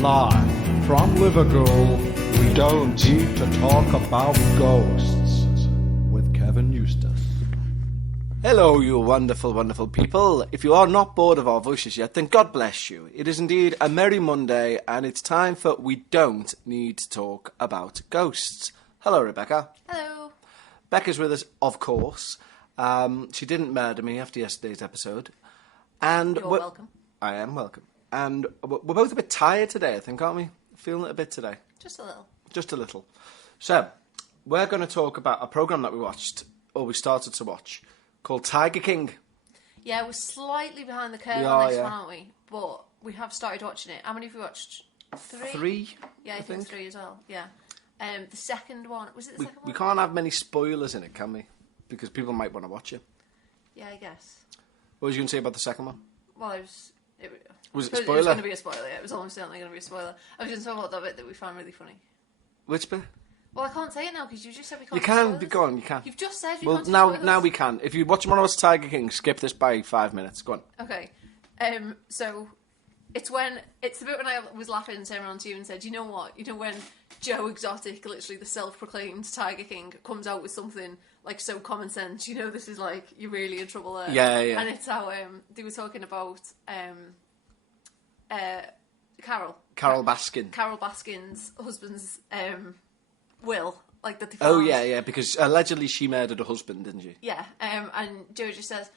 Live from Liverpool, we don't need to talk about ghosts with Kevin Eustace. Hello, you wonderful, wonderful people. If you are not bored of our voices yet, then God bless you. It is indeed a merry Monday, and it's time for We Don't Need to Talk About Ghosts. Hello, Rebecca. Hello. Becca's with us, of course. She didn't murder me after yesterday's episode. And You're welcome. I am welcome. And we're both a bit tired today, I think, aren't we? Feeling it a bit today. Just a little. Just a little. So, we're going to talk about a programme that we watched, or we started to watch, called Tiger King. Yeah, we're slightly behind the curve We on are, this yeah. one, aren't we? But we have started watching it. How many have we watched? Three? Yeah, I think 3 as well. Yeah. The second one, was it the second We one? can't have many spoilers in it, can we? Because people might want to watch it. Yeah, I guess. What was you going to say about the second one? Well, Was it a It was spoiler? going to be a spoiler, yeah. It was almost certainly going to be a spoiler. I was going to talk about that bit that we found really funny. Which bit? Well, I can't say it now because you just said we can't. You do can, spoilers. go on, you can. You've just said you Well, can't. Do now spoilers. we can. If you watch one of us Tiger King, skip this by 5 minutes. Go on. Okay. So it's the bit when I was laughing and turning around to you and said, you know what? You know when Joe Exotic, literally the self-proclaimed Tiger King, comes out with something like so common sense, you know this is like, you're really in trouble there. Yeah, yeah. And it's how they were talking about Carol Baskin's husband's will, like that they found. Oh, yeah, because allegedly she murdered her husband, didn't she? Yeah, and Joe just says,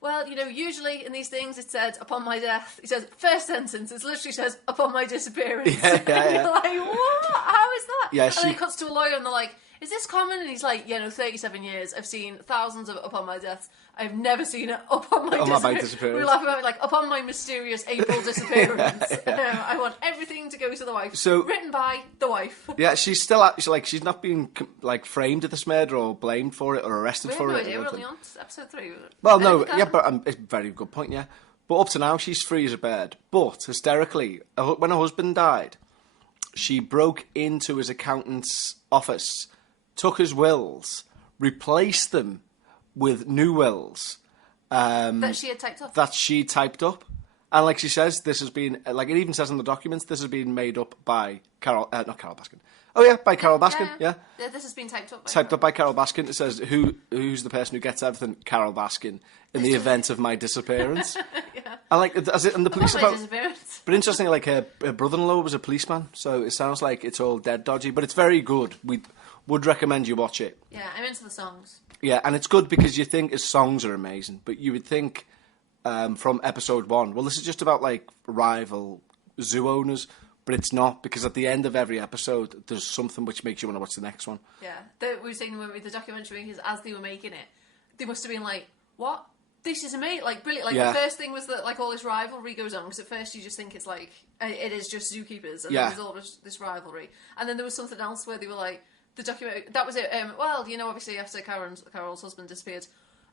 well, you know, usually in these things it said, upon my death. He says, first sentence, it literally says, upon my disappearance. Yeah. And you're like, what? How is that? Yeah, and then it cuts to a lawyer and they're like, is this common? And he's like, yeah, no, 37 years. I've seen thousands of upon my deaths. I've never seen it upon my disappearance. We were laughing about it, like, upon my mysterious April disappearance. I want everything to go to the wife. So- written by the wife. Yeah, she's still actually, she's not been framed at this murder or blamed for it or arrested We have for no it. idea. We're only on episode 3. Well, no, Anything yeah, can but it's a very good point, yeah. But up to now, she's free as a bird. But, hysterically, when her husband died, she broke into his accountant's office, took his wills, replaced them with new wills. that she had typed up. That she typed up. And like she says, this has been, like it even says in the documents, this has been made up by not Carol Baskin. Oh yeah, by Carol Baskin, yeah. This has been typed up by Typed up by Carol Baskin. It says, who's the person who gets everything? Carol Baskin, in the event of my disappearance. Yeah. And like, and the police Upon my about... disappearance. But interestingly, like her brother-in-law was a policeman, so it sounds like it's all dead dodgy, but it's very good. We would recommend you watch it. Yeah, I'm into the songs. Yeah, and it's good because you think his songs are amazing, but you would think from episode 1, well, this is just about like rival zoo owners, but it's not, because at the end of every episode, there's something which makes you want to watch the next one. Yeah, we were saying when the documentary, because as they were making it, they must have been like, what? This is amazing, like brilliant. Like Yeah. the first thing was that like all this rivalry goes on, because at first you just think it's like it is just zookeepers, and Yeah. there's all this rivalry, and then there was something else where they were like the documentary. That was it. Well, you know, obviously after Carol's husband disappeared,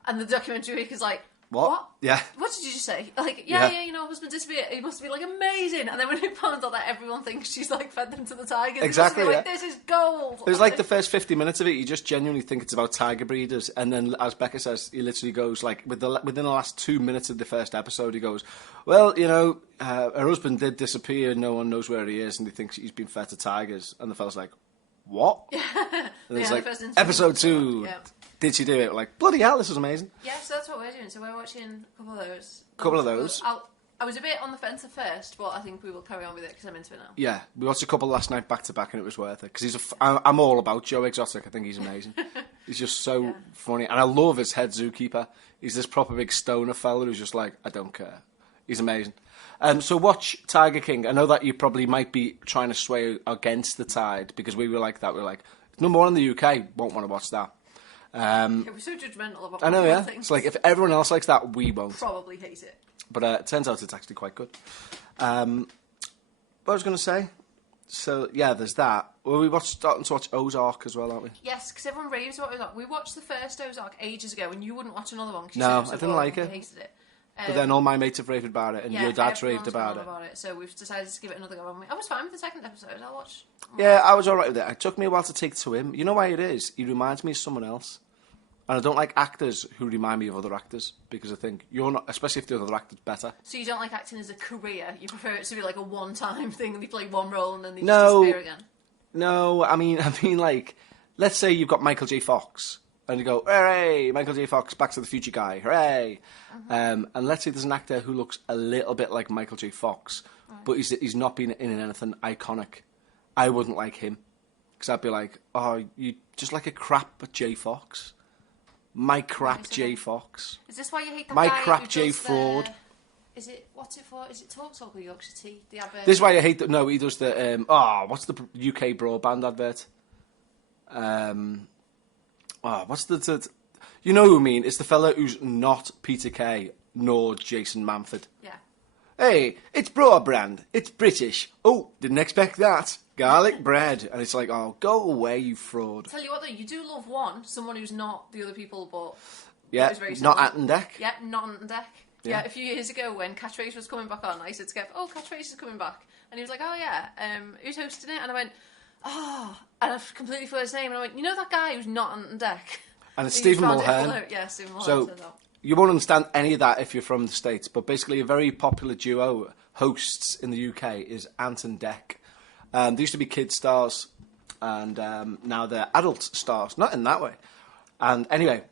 and the documentary is like. What? Yeah. What did you just say? Like, Yeah. you know, husband disappeared. He must be like amazing. And then when it found out that everyone thinks she's like fed them to the tigers, Exactly, it must be yeah. like, this is gold. It was like the first 50 minutes of it, you just genuinely think it's about tiger breeders, and then, as Becca says, he literally goes, like, within the last 2 minutes of the first episode, he goes, well, you know, her husband did disappear, no one knows where he is, and he thinks he's been fed to tigers, and the fella's like, what? And it's Yeah, like, the first interview episode was 2, yeah. did she do it? Like, bloody hell, this is amazing. Yeah, so that's what we're doing. So we're watching a couple of those. Couple of those. I was a bit on the fence at first, but I think we will carry on with it because I'm into it now. Yeah, we watched a couple last night back to back, and it was worth it, because I'm all about Joe Exotic. I think he's amazing. He's just so funny, and I love his head zookeeper. He's this proper big stoner fella who's just like, I don't care. He's amazing. So watch Tiger King. I know that you probably might be trying to sway against the tide, because we were like that. We were like, number one in the UK, won't want to watch that. Yeah, we're so judgmental about I know, yeah. things. It's like, if everyone else likes that, we won't. Probably hate it. But it turns out it's actually quite good. What I was going to say, so yeah, there's that. Well, starting to watch Ozark as well, aren't we? Yes, because everyone raves about Ozark. We watched the first Ozark ages ago, and you wouldn't watch another one. 'Cause you No, said it was so I didn't boring like and it. you hated it. But then all my mates have raved about it, and your dad's raved everyone's about gone it. on So we've decided to give it another go. I was fine with the second episode. I'll watch. Yeah, I was alright with it. It took me a while to take to him. You know why it is? He reminds me of someone else. And I don't like actors who remind me of other actors because I think you're not, especially if the other actor's better. So you don't like acting as a career? You prefer it to be like a one-time thing and they play one role and then they just No. disappear again? No, I mean, like, let's say you've got Michael J. Fox, and you go, hooray, Michael J. Fox, Back to the Future guy, hooray. And let's say there's an actor who looks a little bit like Michael J. Fox, but he's not been in anything iconic. I wouldn't like him, because I'd be like, oh, you just like a crap J. Fox. My crap J. Fox. Is this why you hate that My guy crap who J. does Fraud. Is it, what's it for? Is it Talk Talk or Yorkshire Tea? The advert? This is why I hate that. No, he does the, what's the UK broadband advert? What's the you know who I mean? It's the fella who's not Peter Kay nor Jason Manford. Yeah. Hey, it's broadband. It's British. Oh, didn't expect that. Garlic bread. And it's like, oh, go away, you fraud. Tell you what though, you do love someone who's not the other people, but Yeah, is very not similar. Ant and Deck. Yeah, not on deck. Yeah. Yeah, a few years ago when Catchphrase was coming back on, I said to Kev, oh, Catchphrase is coming back. And he was like, oh yeah, who's hosting it? And I went, oh, and I completely forgot his name. And I went, you know that guy who's not on deck? And it's And you Stephen found it Mulhern. below- Yeah, Stephen Mulhern. So said that. you won't understand any of that if you're from the States, but basically a very popular duo hosts in the UK is Ant and Dec. They used to be kid stars, and now they're adult stars. Not in that way. And anyway,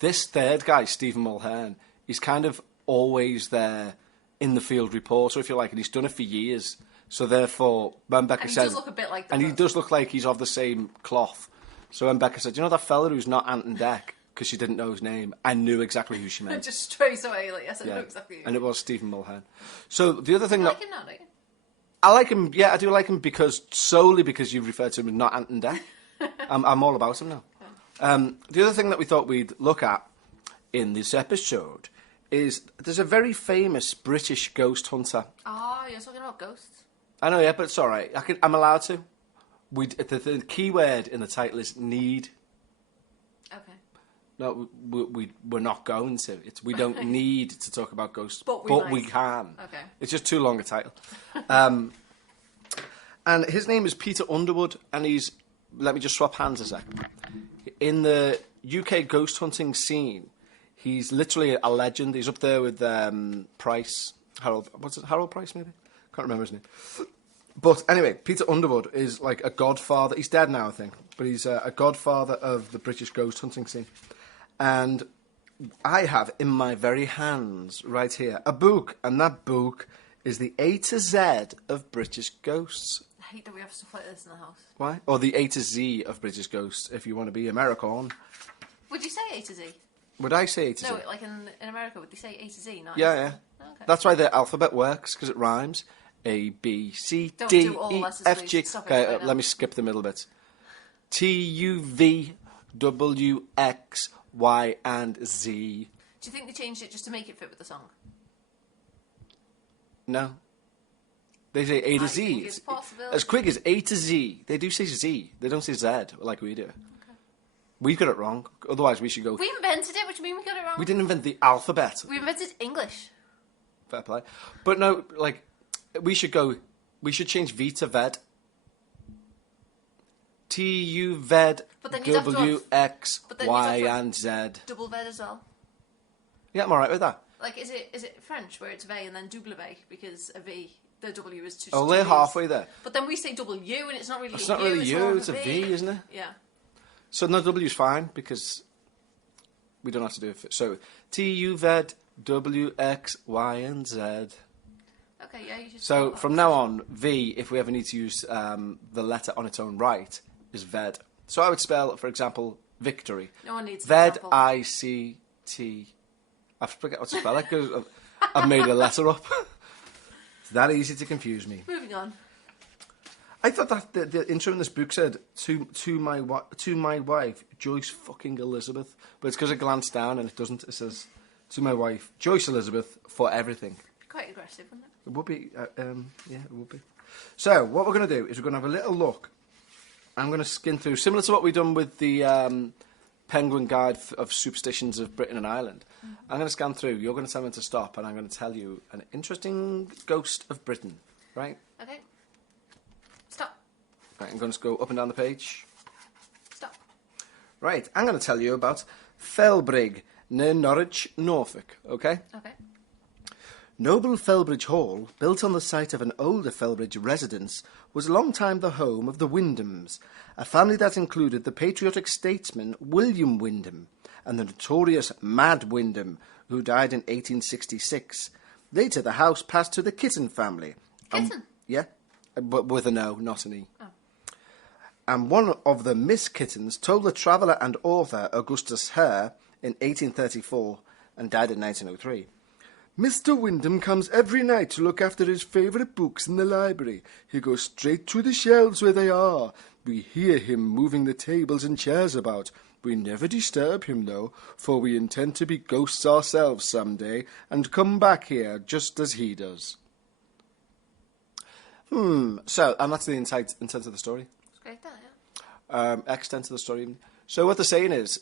this third guy, Stephen Mulhern, he's kind of always there in the field reporter, if you like, and he's done it for years. So therefore, when Becca And he said... does look a bit like And he them. does look like he's of the same cloth. So when Becca said, you know that fella who's not Ant and Dec, because she didn't know his name, I knew exactly who she meant. Just straight away, like, yes, I Yeah. know exactly who. And it was Stephen Mulhern. So the other thing You that... like him now, don't you? I like him, yeah, I do like him solely because you referred to him as not Ant and Dec. I'm all about him now. The other thing that we thought we'd look at in this episode is there's a very famous British ghost hunter. Oh, you're talking about ghosts? I know, yeah, but it's all right. I'm allowed to. The key word in the title is need. Okay. No, we're not going to. We don't need to talk about ghosts, But we might. can. Okay. It's just too long a title. And his name is Peter Underwood, and he's... Let me just swap hands a sec. In the UK ghost hunting scene, he's literally a legend. He's up there with Price. Harold... What's it? Harold Price, maybe? Can't remember his name. But anyway, Peter Underwood is like a godfather. He's dead now, I think. But he's a godfather of the British ghost hunting scene. And I have in my very hands, right here, a book. And that book is the A to Z of British ghosts. I hate that we have stuff like this in the house. Why? Or the A to Z of British ghosts, if you want to be American. Would you say A to Z? Would I say A to Z? No, like in America, would they say A to Z? Not Yeah, A to yeah. Z? Oh, okay. That's why the alphabet works, because it rhymes. A, B, C, Don't D, do all E, letters, F, please. G. Stop it Okay, right now. let me skip the middle bits. T, U, V, W, X, Y, and Z. Do you think they changed it just to make it fit with the song? No. They say A to I Z. think it's possible. As quick as A to Z. They do say Z. They don't say Z like we do. Okay. We've got it wrong. Otherwise, we should go... We invented it, which means we got it wrong. We didn't invent the alphabet. We invented English. Fair play. But no, like, we should change V to Ved. T, U, Ved, But then you'd have to W, have- X, but then you'd Y, have to have- and Z. Double ved as well. Yeah, I'm alright with that. Like, is it French where it's V and then double V because a V, the W is two. Oh, two they're Vs. halfway there. But then we say W and it's not really. It's a not U, really it's U, more of it's a V, isn't it? Yeah. So no, W's fine because we don't have to do it. So T, U, Ved, W, X, Y, and Z. Okay, yeah, you should. So start from that. now on, V, if we ever need to use the letter on its own right, is Ved. So I would spell, for example, victory. No one needs an Ved, example. I-C-T. I forget what to spell it because I've made a letter up. It's that easy to confuse me. Moving on. I thought that the intro in this book said, to my wife, Joyce fucking Elizabeth. But it's because I glanced down and it doesn't. It says, to my wife, Joyce Elizabeth, for everything. Quite aggressive, wouldn't it? It would be, yeah, it would be. So, what we're going to do is we're going to have a little look. I'm going to skim through, similar to what we've done with the Penguin Guide of Superstitions of Britain and Ireland. I'm going to scan through, you're going to tell me to stop, and I'm going to tell you an interesting ghost of Britain, right? Okay. Stop. Right, I'm going to go up and down the page. Stop. Right, I'm going to tell you about Felbrig, near Norwich, Norfolk, okay? Okay. Noble Felbridge Hall, built on the site of an older Felbridge residence, was a long time the home of the Wyndhams, a family that included the patriotic statesman William Wyndham and the notorious Mad Wyndham, who died in 1866. Later, the house passed to the Kitten family. Kitten? Yeah, but with an O, not an E. Oh. And one of the Miss Kittens told the traveller and author Augustus Hare in 1834 and died in 1903. Mr. Wyndham comes every night to look after his favourite books in the library. He goes straight to the shelves where they are. We hear him moving the tables and chairs about. We never disturb him, though, for we intend to be ghosts ourselves some day and come back here just as he does. So, and that's the intent of the story. It's great, that, yeah. Extent of the story. So what they're saying is,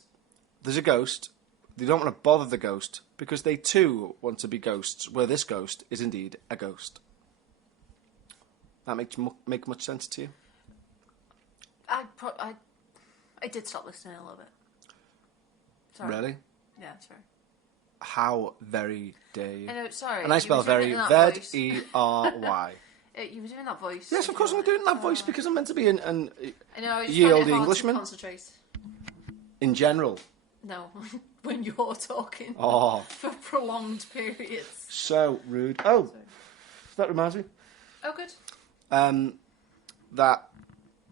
there's a ghost. They don't want to bother the ghost because they too want to be ghosts, where this ghost is indeed a ghost. That make much sense to you? I did stop listening a little bit. Sorry. Really? Yeah, sorry. How very dare you? I know, sorry. And I spell very Z-E-R-Y. You were doing that voice. Yes, of course I'm doing that voice because I'm meant to be an I know, I just ye find olde it hard Englishman. to concentrate. In general. No, when you're talking Oh. for prolonged periods. So rude. Oh, that reminds me. Oh, good. That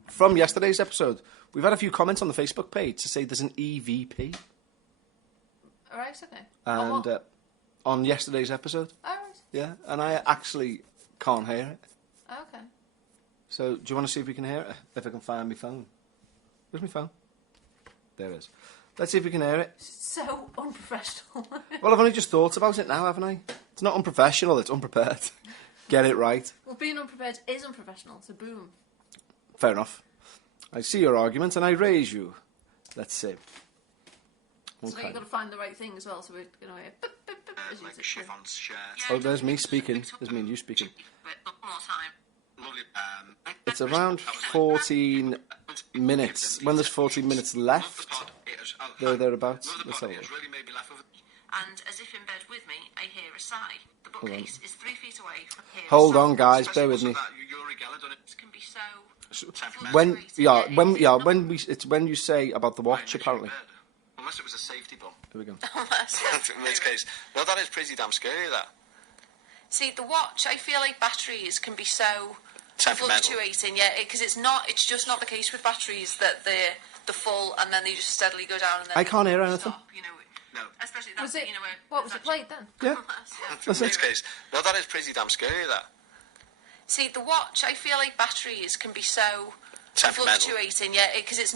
from yesterday's episode, we've had a few comments on the Facebook page to say there's an EVP. All right, okay. And on yesterday's episode. All right. Yeah, and I actually can't hear it. Okay. So, do you want to see if we can hear it? If I can find my phone. Where's my phone? There it is. Let's see if we can hear it. So unprofessional. Well, I've only just thought about it now, haven't I? It's not unprofessional, it's unprepared. Get it right. Well, being unprepared is unprofessional, so boom. Fair enough. I see your argument and I raise you. Let's see. So Okay. now you've got to find the right thing as well, so we're going to hear... Boop, boop, boop, as you Like a say. chiffon shirt. Oh, there's me speaking. There's me and you speaking. It's around 14 minutes. When there's 14 minutes left, thereabouts. Let's have a look. And as if in bed with me, I hear a sigh. The bookcase is 3 feet away from here. Hold on, guys. Bear with me. It can be so... It's when you say about the watch, apparently. Unless it was a safety bump. Here we go. In this case. No, that is pretty damn scary, that. See, the watch, I feel like batteries can be so Temperamental. fluctuating, yeah, because it's just not the case with batteries that they're full and then they just steadily go down and then I can't hear anything. stop, you know. No. Especially Was that, it... you know, where What was there's it played then? Yeah. actually- In this case. No, that is pretty damn scary, that. See, the watch, I feel like batteries can be so Temperamental. fluctuating, yeah, because it's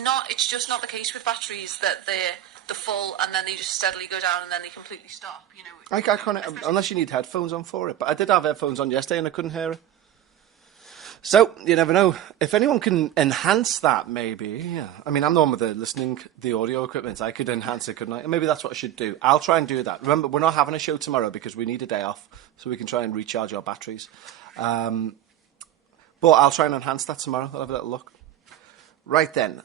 just not the case with batteries that they're full and then they just steadily go down and then they completely stop, you know. I can't, unless you need headphones on for it. But I did have headphones on yesterday and I couldn't hear it. So, you never know. If anyone can enhance that, maybe, yeah. I mean, I'm the one with the audio equipment. I could enhance it, couldn't I? Maybe that's what I should do. I'll try and do that. Remember, we're not having a show tomorrow because we need a day off so we can try and recharge our batteries. But I'll try and enhance that tomorrow. I'll have a little look. Right then.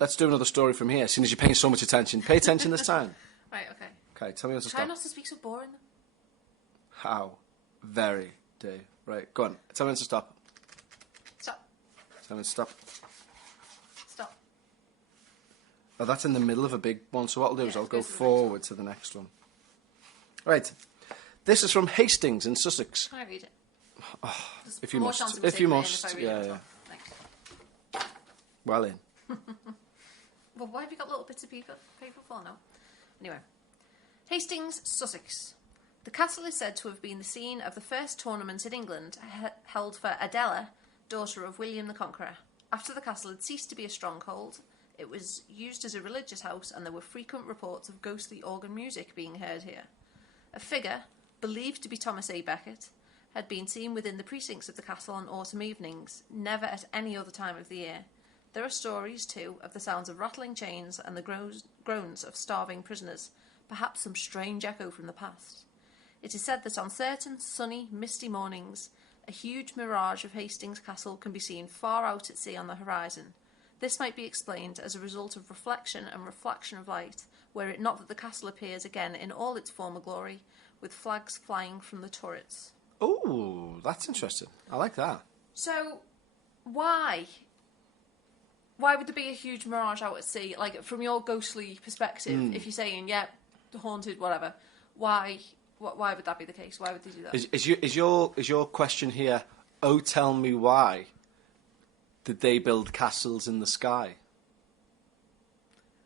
Let's do another story from here, as soon as you're paying so much attention. Pay attention this time. Right, okay. Okay, tell me when to Try stop. not to speak so boring. How very dare. Right, go on. Tell me when to stop. Stop. Tell me when to stop. Stop. Oh, that's in the middle of a big one, so what I'll do is Yeah, I'll go go to the next forward to the next one. Right. This is from Hastings in Sussex. Can I read it? There's if you more must. chance of me If you taking it in must, if I read it yeah, as yeah. well. Thanks. Well in. Well, why have you got little bits of paper for now? Anyway. Hastings, Sussex. The castle is said to have been the scene of the first tournament in England held for Adela, daughter of William the Conqueror. After the castle had ceased to be a stronghold, it was used as a religious house and there were frequent reports of ghostly organ music being heard here. A figure, believed to be Thomas A. Becket, had been seen within the precincts of the castle on autumn evenings, never at any other time of the year. There are stories, too, of the sounds of rattling chains and the groans of starving prisoners, perhaps some strange echo from the past. It is said that on certain sunny, misty mornings, a huge mirage of Hastings Castle can be seen far out at sea on the horizon. This might be explained as a result of reflection and refraction of light, were it not that the castle appears again in all its former glory, with flags flying from the turrets. Oh, that's interesting. I like that. So, why? Why would there be a huge mirage out at sea? Like, from your ghostly perspective, if you're saying, yeah, haunted, whatever, why would that be the case? Why would they do that? Is your question here, oh, tell me why did they build castles in the sky?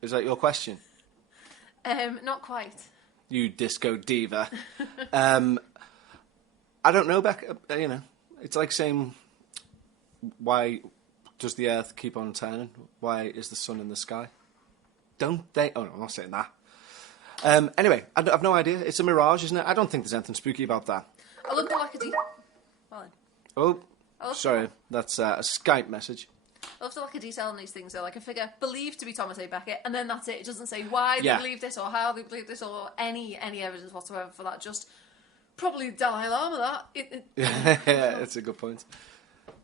Is that your question? Not quite. You disco diva. I don't know, Beck. You know, it's like saying, why does the Earth keep on turning? Why is the sun in the sky? Don't they? Oh, no, I'm not saying that. Anyway, I've no idea. It's a mirage, isn't it? I don't think there's anything spooky about that. I love the lack of well, Oh, sorry. That's a Skype message. I love the lack of detail on these things. Though, like a figure believed to be Thomas A. Becket, and then that's it. It doesn't say why they believe this or how they believe this or any evidence whatsoever for that. Just probably Dalai Lama. Yeah, that's a good point.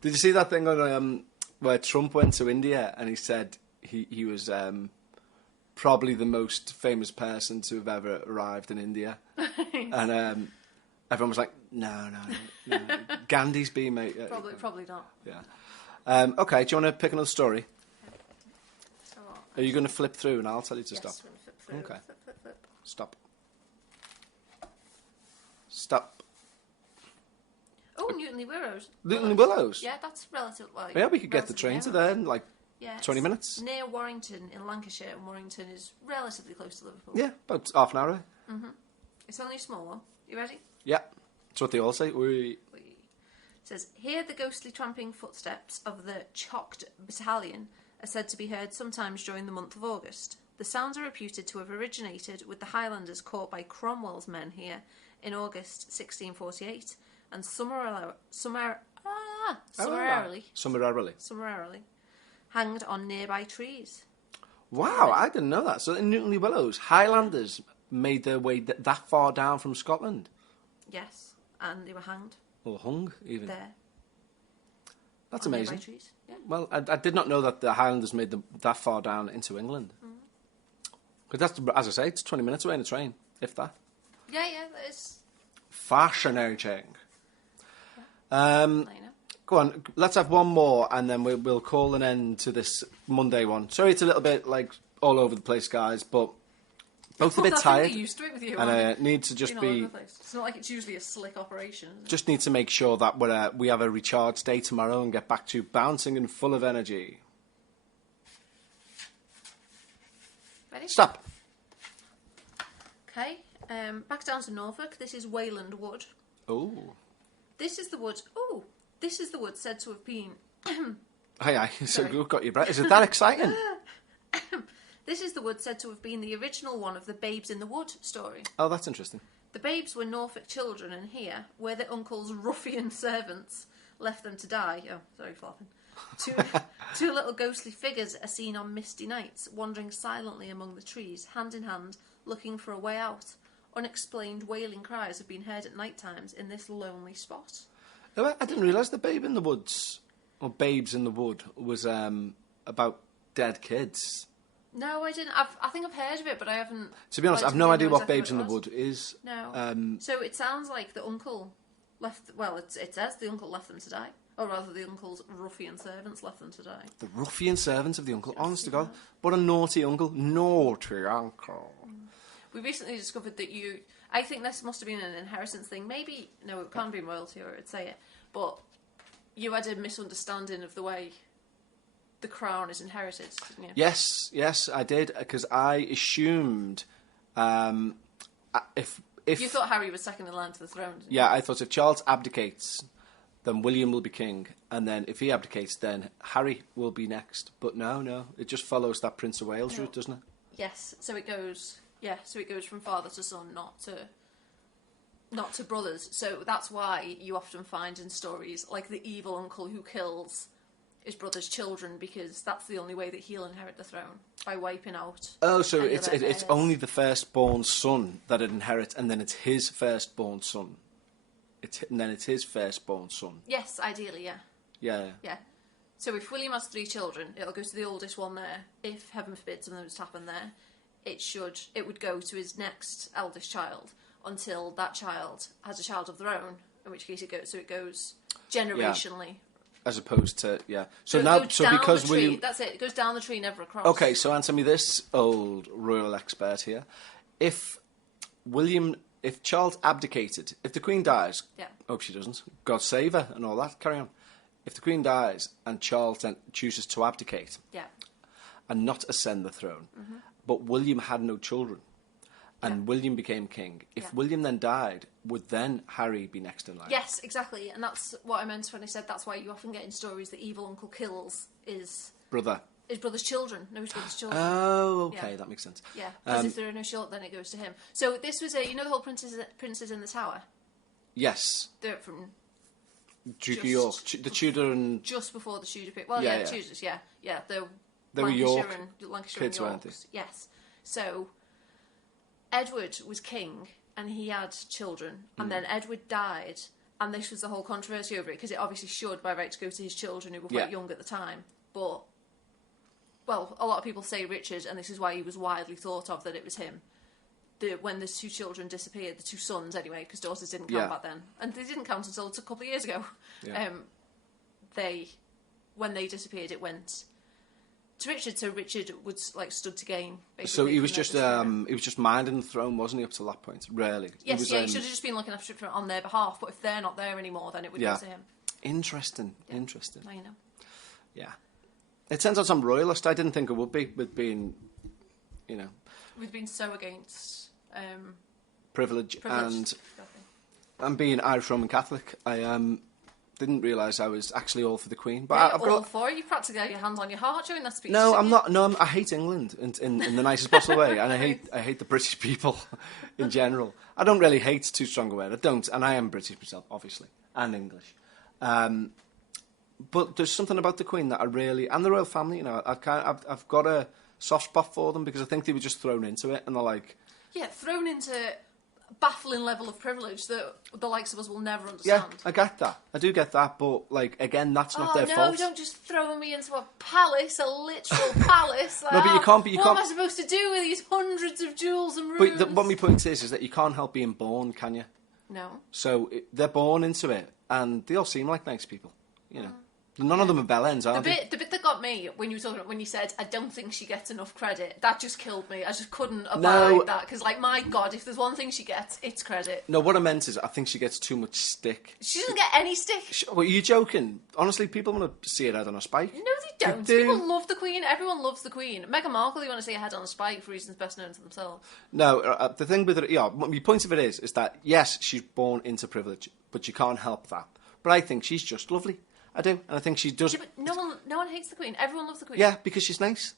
Did you see that thing on where Trump went to India and he said he was probably the most famous person to have ever arrived in India, and everyone was like, no. Gandhi's been, mate. Probably not. Yeah. Okay, do you want to pick another story? So, Are you going to flip through and I'll tell you to yes, stop? we're gonna flip through. Okay. Flip. Stop. Stop. Oh, Newtonley Willows. Newton Willows? Yeah, that's relative. Well, Yeah, we could get the train to there in like yeah, 20 minutes. Near Warrington in Lancashire, and Warrington is relatively close to Liverpool. Yeah, about half an hour away. It's only a small one. You ready? Yeah, that's what they all say. It says, here the ghostly tramping footsteps of the Chocked Battalion are said to be heard sometimes during the month of August. The sounds are reputed to have originated with the Highlanders caught by Cromwell's men here in August 1648, and summarily hanged on nearby trees. Wow, I didn't know that. So in Newtonley Willows, Highlanders made their way that far down from Scotland. Yes, and they were hanged Or hung, even. there. That's on amazing. nearby trees. Yeah. Well, I did not know that the Highlanders made them that far down into England. Because that's, as I say, it's 20 minutes away in a train, if that. Yeah, that is. Fascinating. I know. Go on, let's have one more, and then we'll call an end to this Monday one. Sorry, it's a little bit like all over the place, guys, but both a bit tired. You're used to it with you. And I need to just being all over be. the place. It's not like it's usually a slick operation. Is it? Just need to make sure that we have a recharge day tomorrow and get back to bouncing and full of energy. Ready? Stop. Okay. Back down to Norfolk. This is Wayland Wood. Oh. This is the wood. Oh, this is the wood said to have been. Aye. So Sorry. you've got your breath. Is it that exciting? This is the wood said to have been the original one of the Babes in the Wood story. Oh, that's interesting. The babes were Norfolk children, and here, where their uncle's ruffian servants left them to die. Oh, sorry, flopping. Two little ghostly figures are seen on misty nights, wandering silently among the trees, hand in hand, looking for a way out. Unexplained wailing cries have been heard at night times in this lonely spot. Oh, I didn't realise the Babe in the Woods, or Babes in the Wood, was about dead kids. No, I didn't. I think I've heard of it, but I haven't. To be honest, I've no idea what Babes in the Wood is. No. So it sounds like the uncle left. Well, it says the uncle left them to die, or rather, the uncle's ruffian servants left them to die. The ruffian servants of the uncle. Honest to God, what a naughty uncle! Naughty uncle. We recently discovered that you. I think this must have been an inheritance thing. Maybe no, it can't be royalty, or I'd say it. But you had a misunderstanding of the way the crown is inherited, didn't you? Yes, I did, because I assumed if you thought Harry was second in line to the throne. Didn't you? Yeah, I thought if Charles abdicates, then William will be king, and then if he abdicates, then Harry will be next. But no, it just follows that Prince of Wales route, doesn't it? Yes, so it goes. Yeah, so it goes from father to son, not to brothers. So that's why you often find in stories like the evil uncle who kills his brother's children, because that's the only way that he'll inherit the throne, by wiping out. Oh, so any it's of their it's heirs. only the firstborn son that it inherits, and then it's his firstborn son. And then it's his firstborn son. Yes, ideally, yeah. Yeah. Yeah. So if William has 3 children, it'll go to the oldest one there. If, heaven forbid, something was to happen there, it would go to his next eldest child until that child has a child of their own, in which case it goes generationally. As opposed to, So it now, goes so down because the tree, William... that's it goes down the tree, never across. Okay, so answer me this, old royal expert here. If Charles abdicated, if the Queen dies, hope she doesn't, God save her and all that, carry on. If the Queen dies and Charles then chooses to abdicate and not ascend the throne, but William had no children, and William became king, if William then died, would then Harry be next in line? Yes, exactly, and that's what I meant when I said that's why you often get in stories that evil uncle kills his brother's children. No, his brother's children. Oh, okay, that makes sense. Yeah, because if there are no children, then it goes to him. So this was the whole Princes in the Tower? Yes. They're from... Duke of York, the Tudor and... Just before the Tudor period. Well, the Tudors, yeah. They were York Lancashire kids, and weren't Yorks. They? Yes. So, Edward was king, and he had children, and then Edward died, and this was the whole controversy over it, because it obviously should, by right, to go to his children, who were quite young at the time, but... Well, a lot of people say Richard, and this is why he was widely thought of, that it was him. When the 2 children disappeared, the 2 sons anyway, because daughters didn't count back then, and they didn't count until a couple of years ago. Yeah. When they disappeared, it went to Richard. So Richard stood to gain. Basically, so he was just minding the throne, wasn't he, up to that point? Really? Yes, he should have just been looking after it on their behalf. But if they're not there anymore, then it would go to him. Interesting. Now you know. Yeah. It turns out I'm royalist. I didn't think it would be, with being, We've been so against privilege. And being Irish Roman Catholic, I didn't realise I was actually all for the Queen. But I've all for you. Practically had your hands on your heart during that speech. No, I'm not. No, I hate England in the nicest possible way, and I hate the British people in general. I don't really hate too strong a word. I don't, and I am British myself, obviously, and English. But there's something about the Queen that I really, and the royal family, I've got a soft spot for them, because I think they were just thrown into it, and they're like... Yeah, thrown into a baffling level of privilege that the likes of us will never understand. Yeah, I get that. I do get that, but, again, that's not their fault. Oh, no, don't just throw me into a palace, a literal palace. No, but you can't be... What am I supposed to do with these hundreds of jewels and rooms? But what my point is that you can't help being born, can you? No. So they're born into it, and they all seem like nice people, None of them are bellends, are they? The bit that got me when you said, I don't think she gets enough credit, that just killed me. I just couldn't abide that, because, my God, if there's one thing she gets, it's credit. No, what I meant is I think she gets too much stick. She doesn't get any stick. Well, are you joking? Honestly, people want to see her head on a spike. No, they don't. People love the Queen. Everyone loves the Queen. Meghan Markle, they want to see her head on a spike for reasons best known to themselves. No, the thing with it, my point of it is that, yes, she's born into privilege, but you can't help that. But I think she's just lovely. I do, and I think she does... Yeah, but no one hates the Queen. Everyone loves the Queen. Yeah, because she's nice.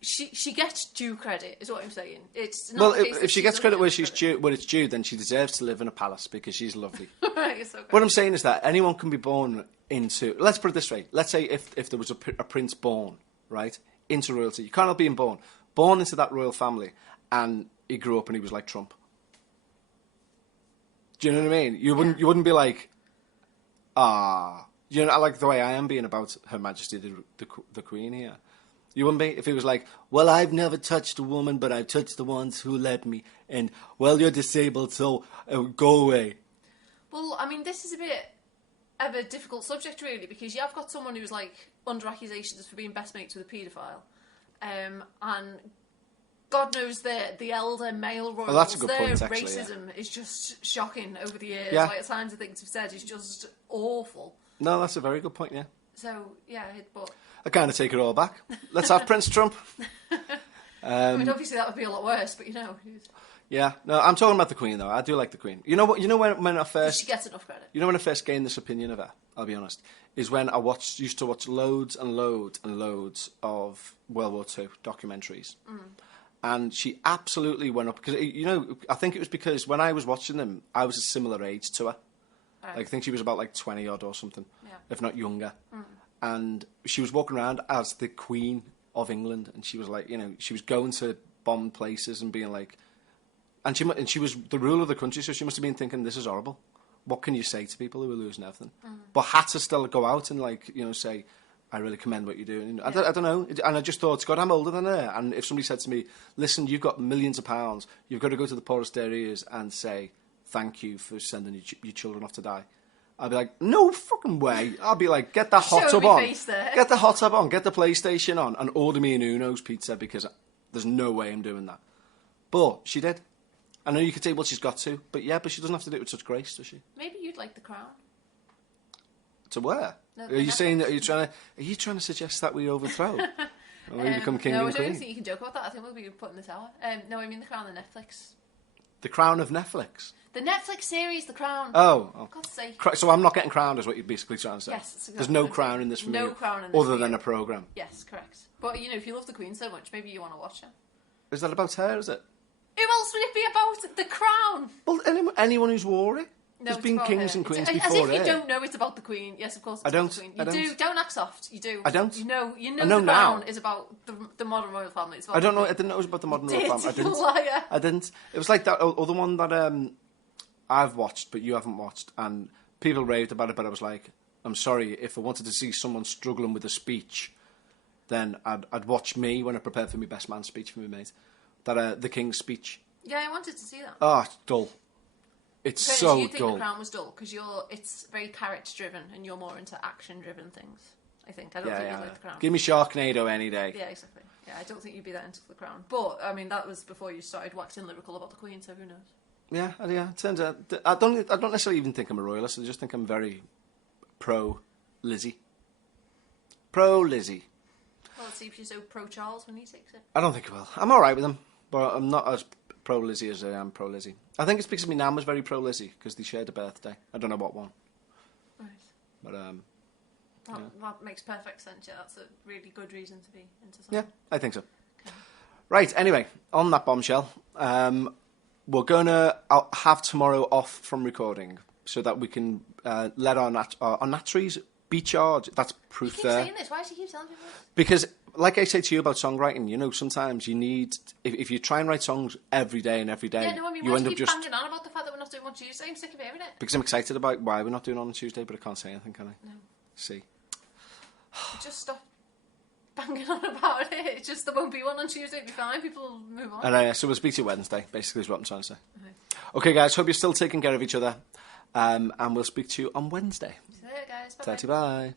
She gets due credit, is what I'm saying. It's not if she gets credit where it's due, then she deserves to live in a palace, because she's lovely. Right, it's okay. What I'm saying is that anyone can be born into... Let's put it this way. Let's say if there was a prince born, right, into royalty. You can't help being born into that royal family, and he grew up and he was like Trump. Do you know what I mean? You wouldn't be like, I like the way I am being about Her Majesty the Queen here. You wouldn't be if it was like, well, I've never touched a woman, but I've touched the ones who let me, and, well, you're disabled, so go away. Well, I mean, this is a bit of a difficult subject, really, because you have got someone who's, under accusations for being best mates with a paedophile, and God knows the elder male royals, that's a good point, actually, racism is just shocking over the years. Yeah. The kinds of things we've said is just awful. No, that's a very good point, yeah. So, yeah, but... I kind of take it all back. Let's have Prince Trump. I mean, obviously that would be a lot worse, but Yeah, no, I'm talking about the Queen, though. I do like the Queen. You know what? You know when I first... She gets enough credit. You know when I first gained this opinion of her, I'll be honest, is when I used to watch loads and loads and loads of World War II documentaries. Mm. And she absolutely went up, because, I think it was because when I was watching them, I was a similar age to her. Right. I think she was about 20-odd or something, if not younger. Mm. And she was walking around as the Queen of England, and she was she was going to bomb places and being and she was the ruler of the country, so she must have been thinking, this is horrible. what can you say to people who are losing everything? But had to still go out and, like, you know, say, I really commend what you're doing. I don't know. And I just thought, God, I'm older than her. And if somebody said to me, listen, you've got millions of pounds, you've got to go to the poorest areas and say, thank you for sending your children off to die. I'd be like, no fucking way. I'll be like, get the hot tub on. Get the hot tub on. Get the PlayStation on. And order me an Uno's pizza, because there's no way I'm doing that. But she did. I know you could say, well, she's got to. But yeah, but she doesn't have to do it with such grace, does she? Maybe you'd like The Crown. To where? No, are you saying that? Are you trying to suggest that we overthrow? Or we become king and No, I queen? don't think you can joke about that. I think we'll be put in the tower. No, I mean The Crown, the Netflix. The Crown of Netflix? The Netflix series, The Crown. Oh. For God's sake. So I'm not getting crowned, is what you're basically trying to say? Yes, that's exactly There's no what I'm crown saying. in this for me. No crown in this other for than you. a programme. Yes, correct. But, you know, if you love the Queen so much, maybe you want to watch her. Is that about her, is it? Who else would it be about? The Crown. Well, anyone who's wore it. No, There's it's been about kings her. and queens As before if you her. don't know it's about the Queen. Yes, of course it's I about don't. the Queen. I don't. Don't act soft. You do. I don't. You know I know The now. Crown is about the modern royal family. It's about I don't the know. I Queen. didn't know it was about the modern Dirty royal family. I didn't. liar. I didn't. It was like that other one that I've watched, but you haven't watched, and people raved about it. But I was like, I'm sorry. If I wanted to see someone struggling with a speech, then I'd watch me when I prepared for my best man speech for my mate. That the King's speech. Yeah, I wanted to see that. Oh, it's dull. It's Because so you think dull. The Crown was dull because it's very character driven and you're more into action driven things. I think I don't think you'd like The Crown. Give me Sharknado any day. Yeah, exactly. Yeah, I don't think you'd be that into The Crown. But I mean, that was before you started waxing lyrical about the Queen, so who knows? Yeah. It turns out I don't necessarily even think I'm a royalist. I just think I'm very pro Lizzie. Pro Lizzie. Well, let's see if you're so pro Charles when he takes it. I don't think I will. I'm all right with him, but I'm not as pro Lizzie as I am pro Lizzie. I think it's because my nan was very pro Lizzie because they shared a birthday. I don't know what one, Right. but That makes perfect sense. Yeah, that's a really good reason to be into something. yeah, I think so. Right. Anyway, on that bombshell, we're gonna have tomorrow off from recording so that we can let our natries be charged. That's proof You keep there. saying this. Why do you keep telling people this? Because, like I say to you about songwriting, you know, sometimes you need, if you try and write songs every day and every day, Yeah, no, I mean, you why end do up you keep just. banging on about the fact that we're not doing one Tuesday? I'm sick of hearing it. Because I'm excited about why we're not doing it on Tuesday, but I can't say anything, can I? No. See. Just stop banging on about it. It's just there won't be one on Tuesday. It'll be fine. People will move on. And so we'll speak to you Wednesday, basically, is what I'm trying to say. Okay, guys, hope you're still taking care of each other. And we'll speak to you on Wednesday. See you later, guys. Bye-bye. Bye.